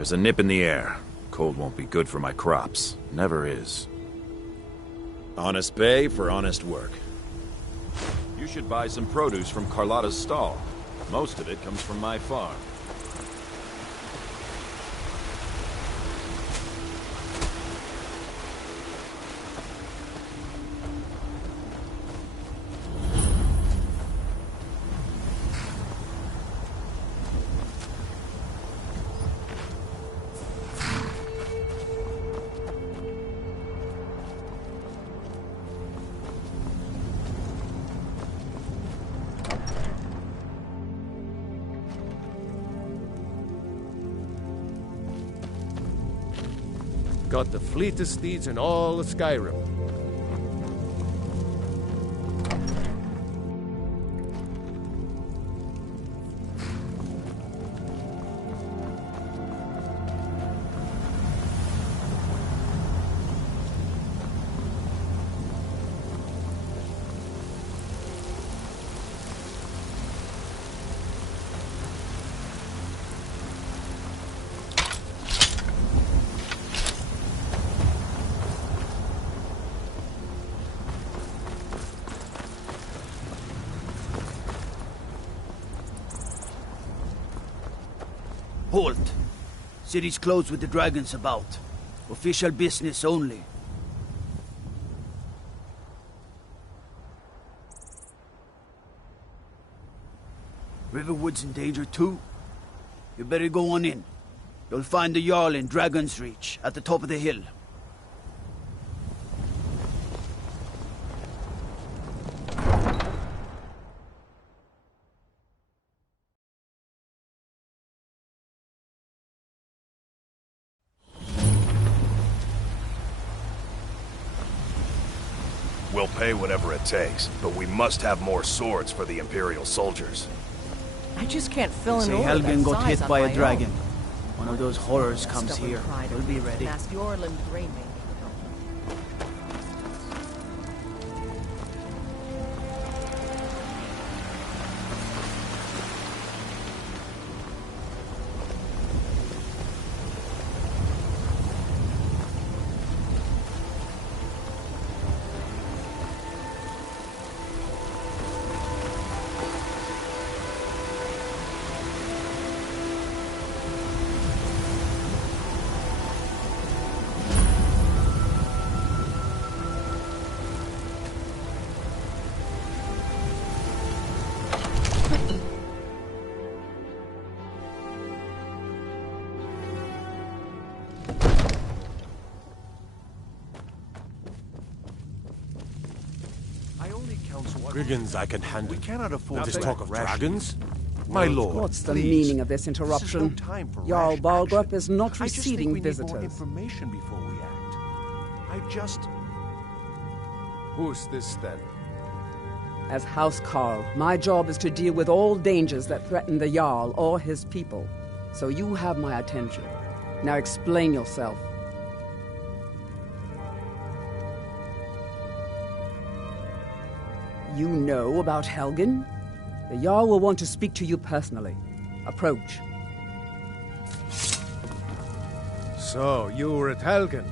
There's a nip in the air. Cold won't be good for my crops. Never is. Honest pay for honest work. You should buy some produce from Carlotta's stall. Most of it comes from my farm. Got the fleetest steeds in all of Skyrim. Halt! City's closed with the dragons about. Official business only. Riverwood's in danger too. You better go on in. You'll find the Jarl in Dragon's Reach, at the top of the hill. We'll pay whatever it takes, but we must have more swords for the Imperial soldiers. I just can't fill an Say order Helgen that got size hit on by my a dragon. own. One of those horrors comes Stubborn here. pride We'll be ready. Masculine dreaming. Brigands I can handle. We cannot afford This to talk of ration. dragons? My lord, What's the please. meaning of this This is no interruption? time for Jarl rash Balgrup action. is not I just think receiving we need more visitors. information before we act. I just... Who's this then? As House Carl, my job is to deal with all dangers that threaten the Jarl or his people. So you have my attention. Now explain yourself. You know about Helgen? The Jarl will want to speak to you personally. Approach. So, you were at Helgen.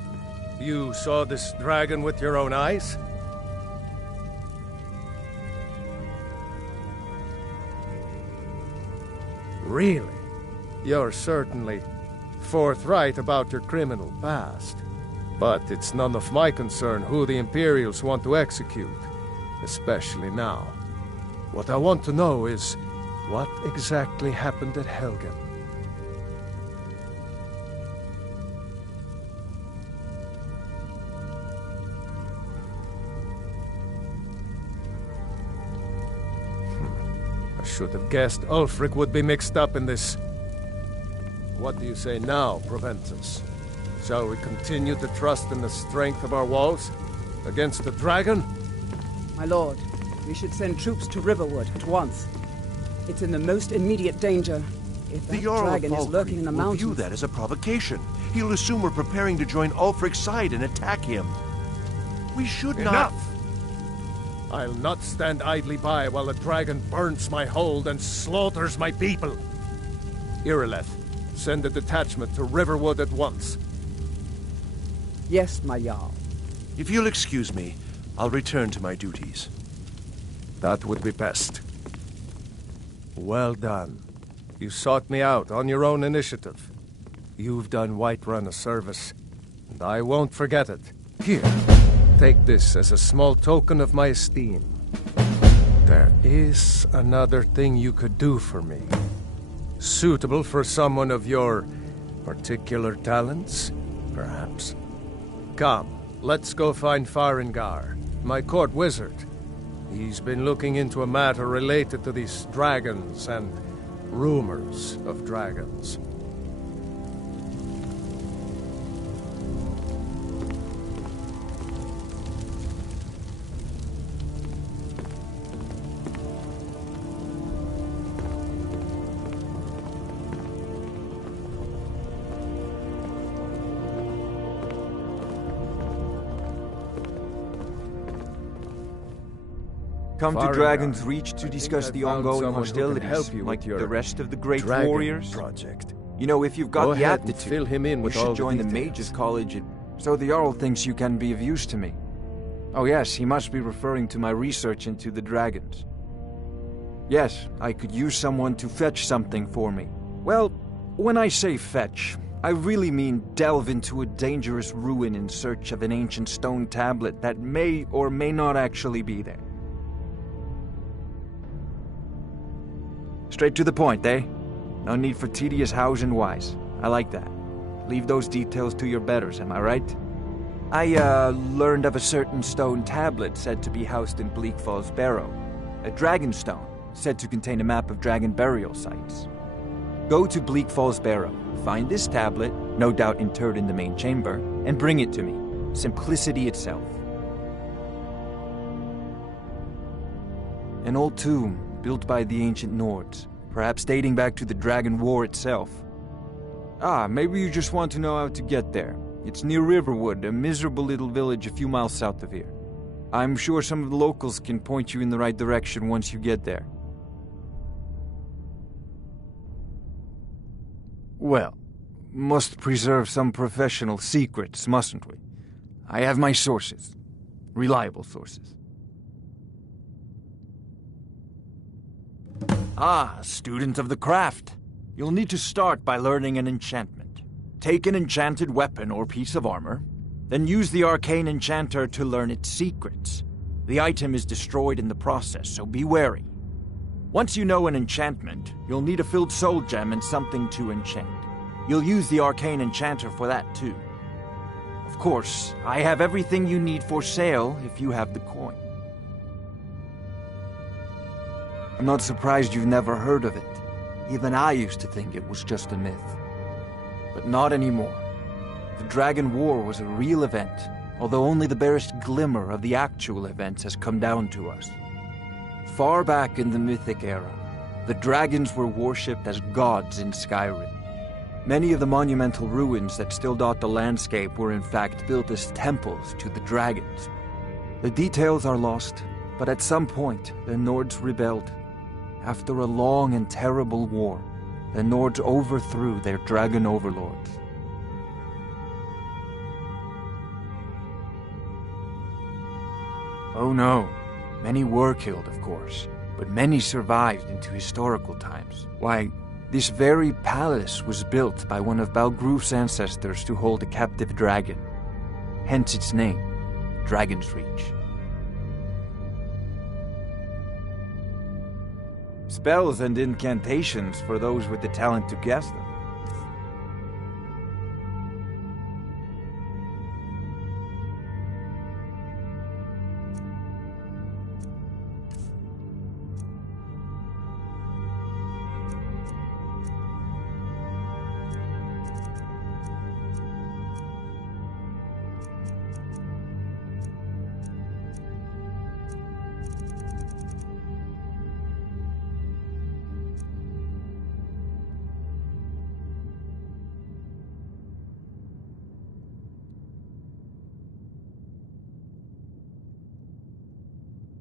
You saw this dragon with your own eyes? Really? You're certainly forthright about your criminal past. But it's none of my concern who the Imperials want to execute, especially now. What I want to know is, what exactly happened at Helgen? I should have guessed Ulfric would be mixed up in this. What do you say now, Proventus? Shall we continue to trust in the strength of our walls against the dragon? My lord, we should send troops to Riverwood at once. It's in the most immediate danger. If that The Jarl of dragon is lurking in the will view mountains... that as a provocation. He'll assume we're preparing to join Ulfric's side and attack him. We should not... Enough! I'll not stand idly by while the dragon burns my hold and slaughters my people. Irileth, Send a detachment to Riverwood at once. Yes, my Jarl. If you'll excuse me, I'll return to my duties. That would be best. Well done. You sought me out on your own initiative. You've done Whiterun a service, and I won't forget it. Here, take this as a small token of my esteem. There is another thing you could do for me. Suitable for someone of your particular talents, perhaps. Come, let's go find Farengar, my court wizard. He's been looking into a matter related to these dragons and rumors of dragons. Come to Farengar, Dragon's Reach to I discuss think the I found ongoing someone who can hostilities, help you like with your the rest of the Great Dragon Warriors. project. You know, if you've Go got the ahead and aptitude, fill him in you with all should the join the details. Mages College, so the Jarl thinks you can be of use to me. Oh yes, he must be referring to my research into the dragons. Yes, I could use someone to fetch something for me. Well, when I say fetch, I really mean delve into a dangerous ruin in search of an ancient stone tablet that may or may not actually be there. Straight to the point, eh? No need for tedious hows and whys. I like that. Leave those details to your betters, am I right? I learned of a certain stone tablet said to be housed in Bleak Falls Barrow. A dragon stone, said to contain a map of dragon burial sites. Go to Bleak Falls Barrow, find this tablet, no doubt interred in the main chamber, and bring it to me. Simplicity itself. An old tomb, built by the ancient Nords, perhaps dating back to the Dragon War itself. Ah, maybe you just want to know how to get there. It's near Riverwood, a miserable little village a few miles south of here. I'm sure some of the locals can point you in the right direction once you get there. Well, must preserve some professional secrets, mustn't we? I have my sources. Reliable sources. Ah, student of the craft. You'll need to start by learning an enchantment. Take an enchanted weapon or piece of armor, then use the arcane enchanter to learn its secrets. The item is destroyed in the process, so be wary. Once you know an enchantment, you'll need a filled soul gem and something to enchant. You'll use the arcane enchanter for that too. Of course, I have everything you need for sale if you have the coin. I'm not surprised you've never heard of it. Even I used to think it was just a myth. But not anymore. The Dragon War was a real event, although only the barest glimmer of the actual events has come down to us. Far back in the Mythic era, the dragons were worshipped as gods in Skyrim. Many of the monumental ruins that still dot the landscape were in fact built as temples to the dragons. The details are lost, but at some point the Nords rebelled. After a long and terrible war, the Nords overthrew their dragon overlords. Oh no, many were killed, of course, but many survived into historical times. Why, this very palace was built by one of Balgruf's ancestors to hold a captive dragon. Hence its name, Dragon's Reach. Spells and incantations for those with the talent to guess them.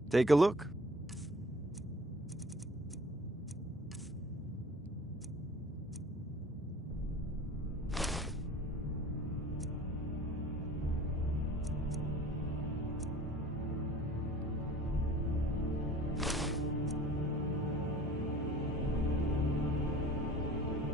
Take a look.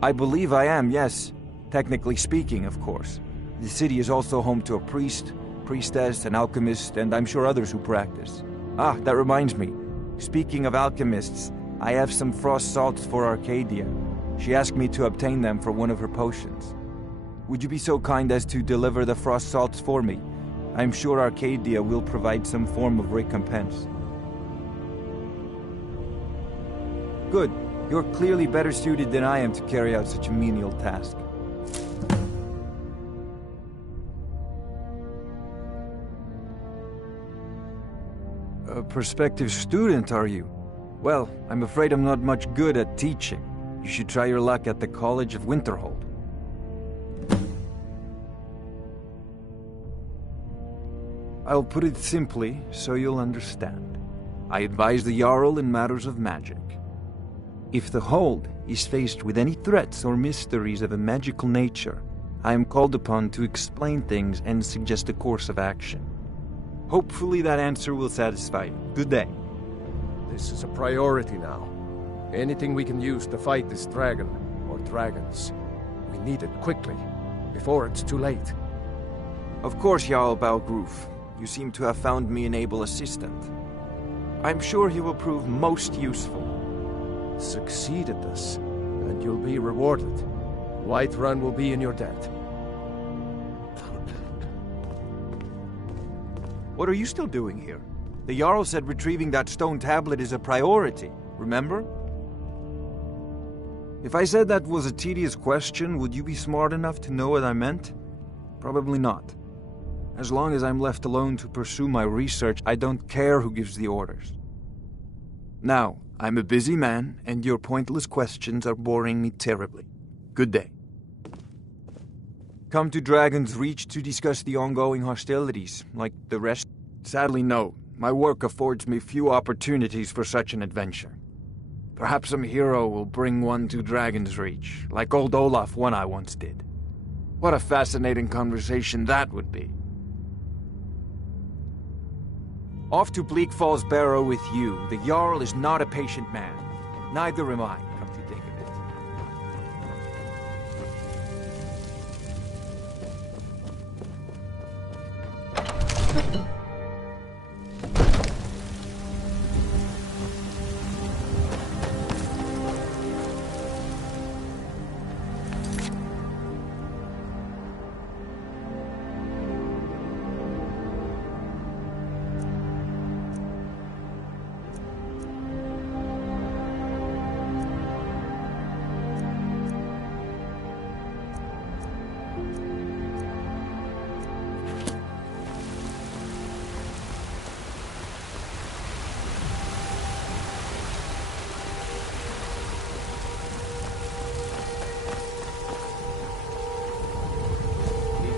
I believe I am, yes. Technically speaking, of course. The city is also home to a priest, priestess, an alchemist, and I'm sure others who practice. Ah, that reminds me. Speaking of alchemists, I have some frost salts for Arcadia. She asked me to obtain them for one of her potions. Would you be so kind as to deliver the frost salts for me? I'm sure Arcadia will provide some form of recompense. Good. You're clearly better suited than I am to carry out such a menial task. A prospective student, are you? Well, I'm afraid I'm not much good at teaching. You should try your luck at the College of Winterhold. I'll put it simply, so you'll understand. I advise the Jarl in matters of magic. If the Hold is faced with any threats or mysteries of a magical nature, I am called upon to explain things and suggest a course of action. Hopefully that answer will satisfy you. Good day. This is a priority now. Anything we can use to fight this dragon, or dragons. We need it quickly, before it's too late. Of course, Jarl Balgroof. You seem to have found me an able assistant. I'm sure he will prove most useful. Succeed at this, and you'll be rewarded. Whiterun will be in your debt. What are you still doing here? The Jarl said retrieving that stone tablet is a priority, remember? If I said that was a tedious question, would you be smart enough to know what I meant? Probably not. As long as I'm left alone to pursue my research, I don't care who gives the orders. Now, I'm a busy man, and your pointless questions are boring me terribly. Good day. Come to Dragon's Reach to discuss the ongoing hostilities, like the rest? Sadly, no. My work affords me few opportunities for such an adventure. Perhaps some hero will bring one to Dragon's Reach, like old Olaf one I once did. What a fascinating conversation that would be. Off to Bleak Falls Barrow with you. The Jarl is not a patient man. Neither am I, come to think of it.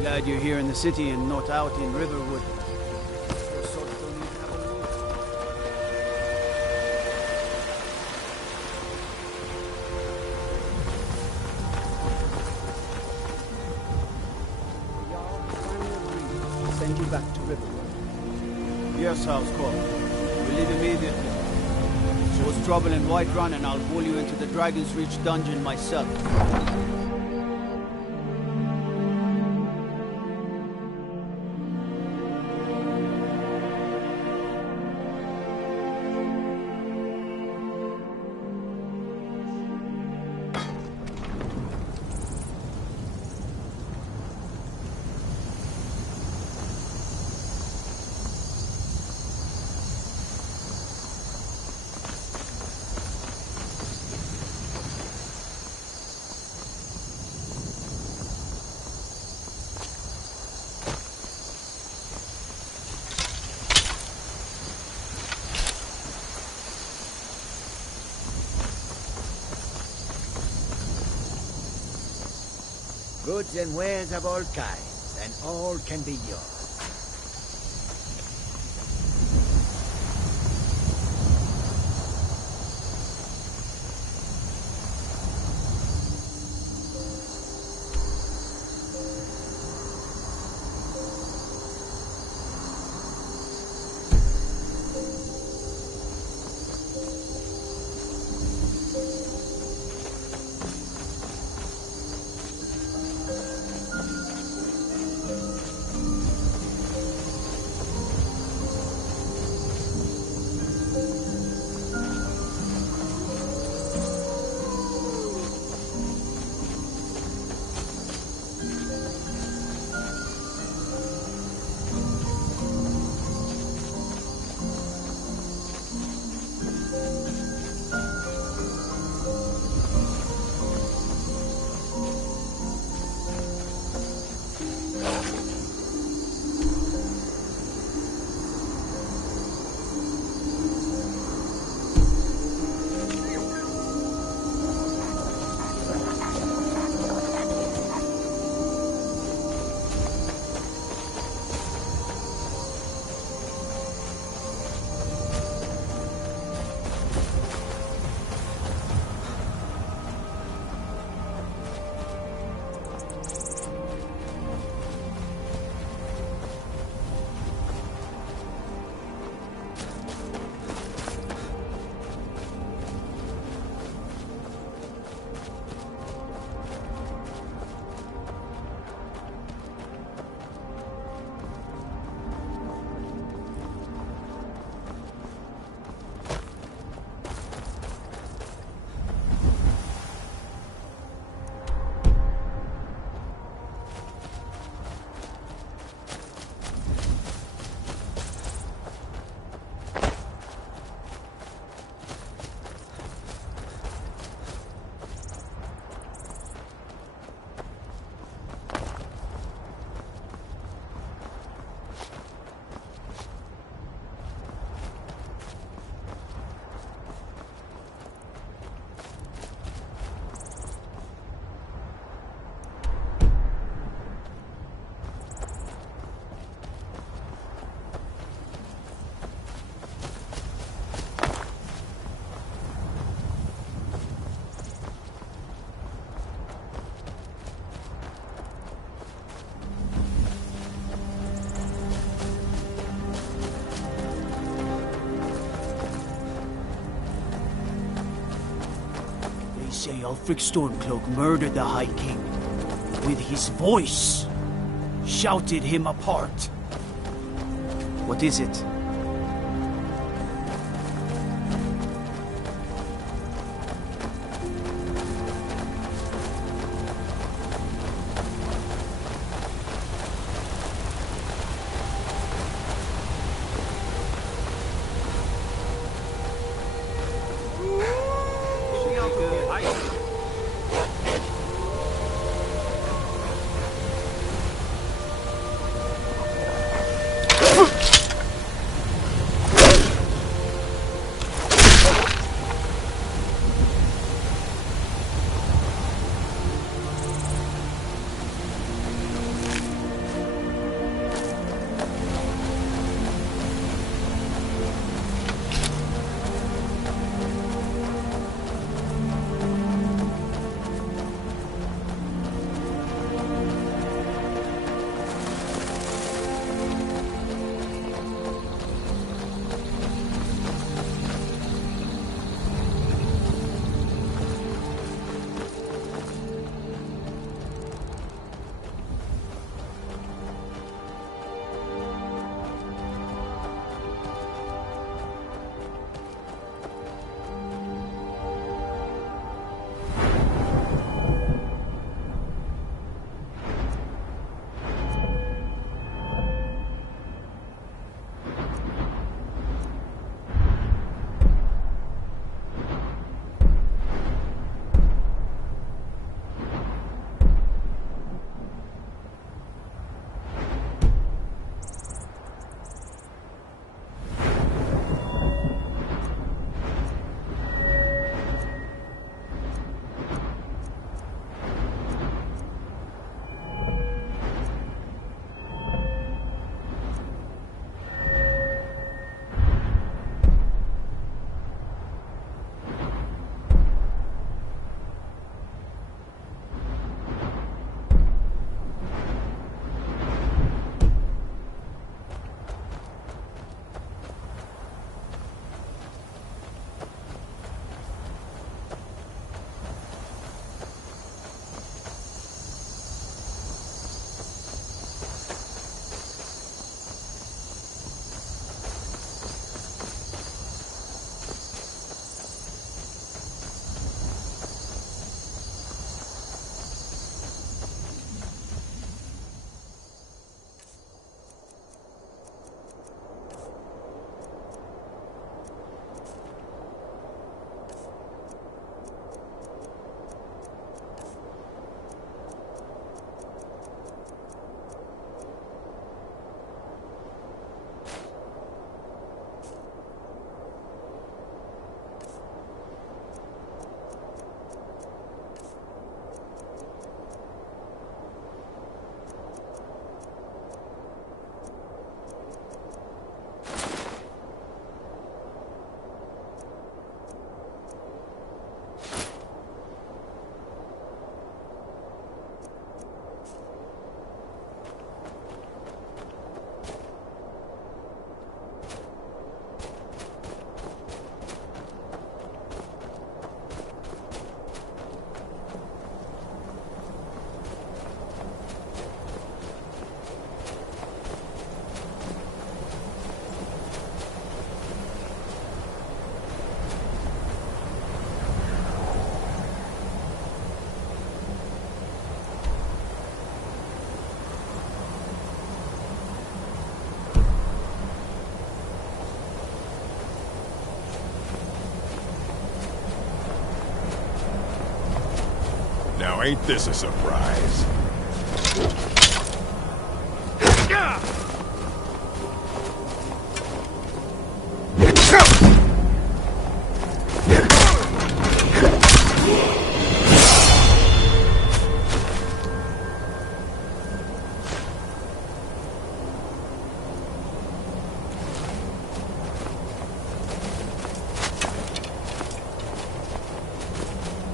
Glad you're here in the city and not out in Riverwood. Those sorts don't even have a roof. I'll send you back to Riverwood. Yes, Housecall. We leave immediately. Shows trouble in Whiterun and I'll pull you into the Dragon's Reach dungeon myself. Goods and wares of all kinds, and all can be yours. say Ulfric Stormcloak murdered the High King. With his voice, shouted him apart. What is it? Now ain't this a surprise?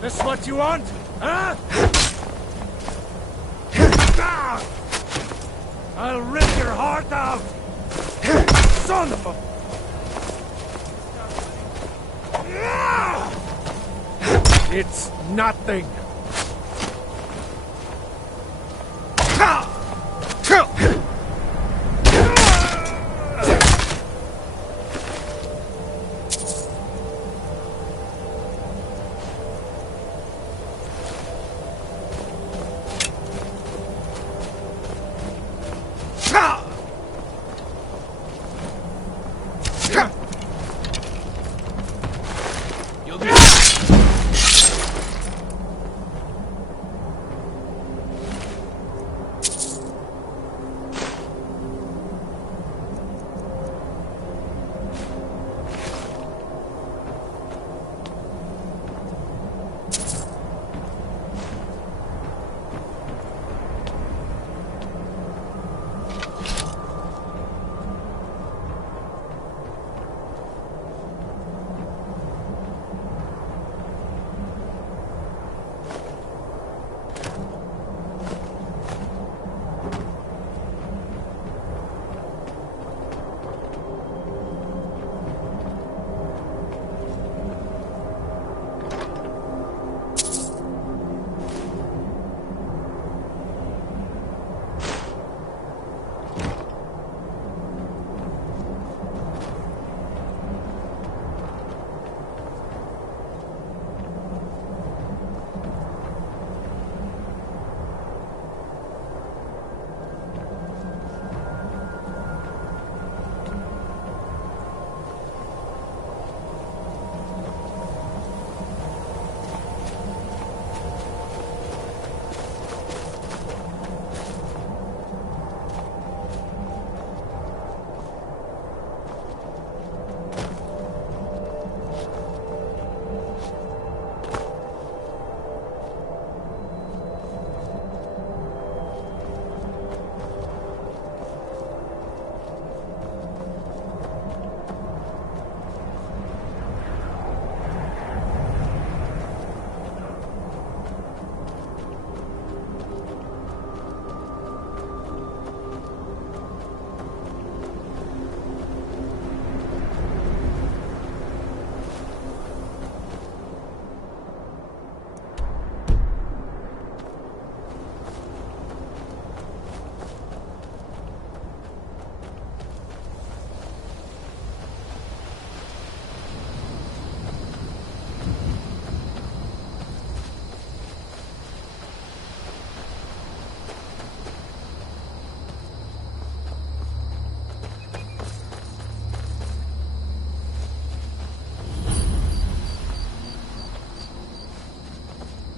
This what you want? Huh? I'll rip your heart out! Son of a... It's nothing.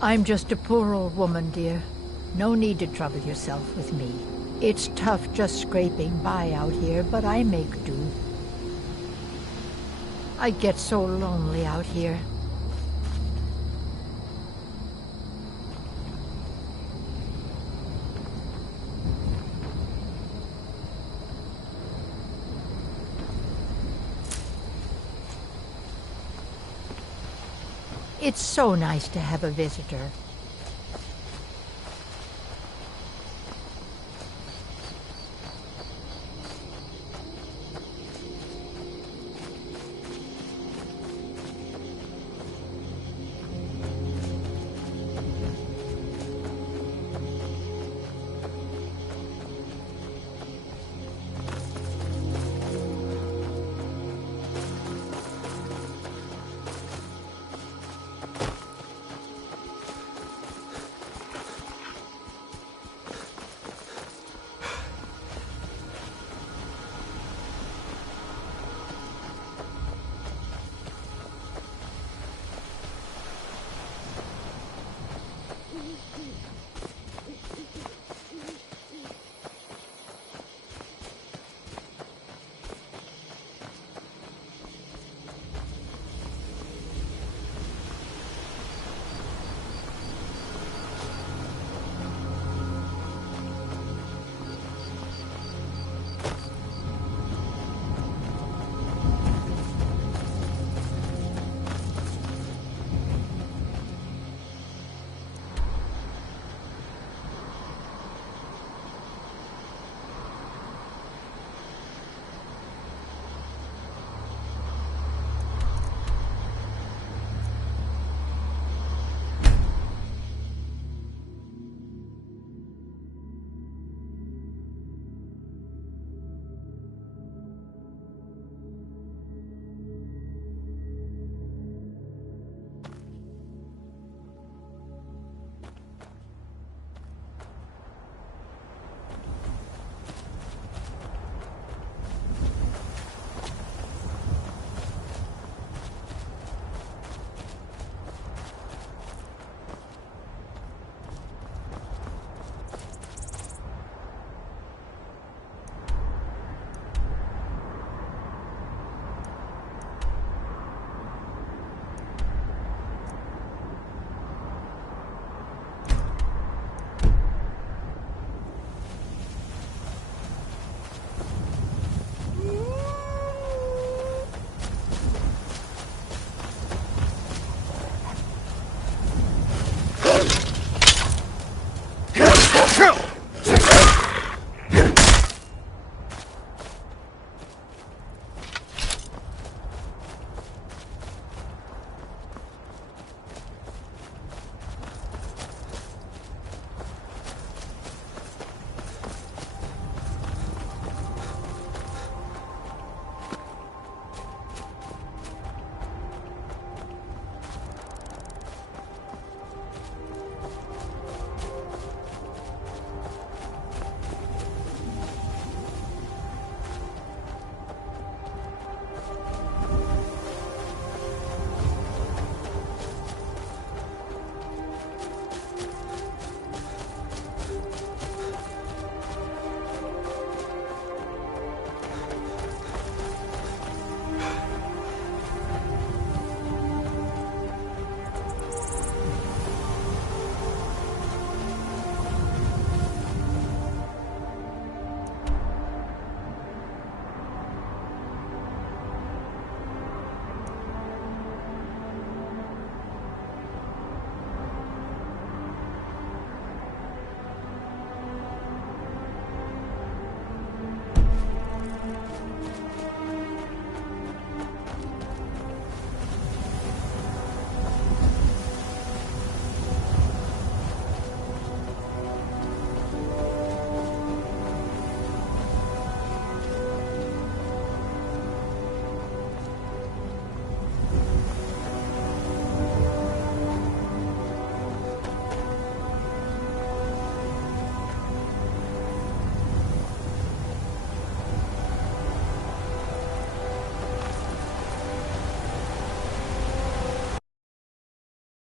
I'm just a poor old woman, dear. No need to trouble yourself with me. It's tough just scraping by out here, but I make do. I get so lonely out here. It's so nice to have a visitor.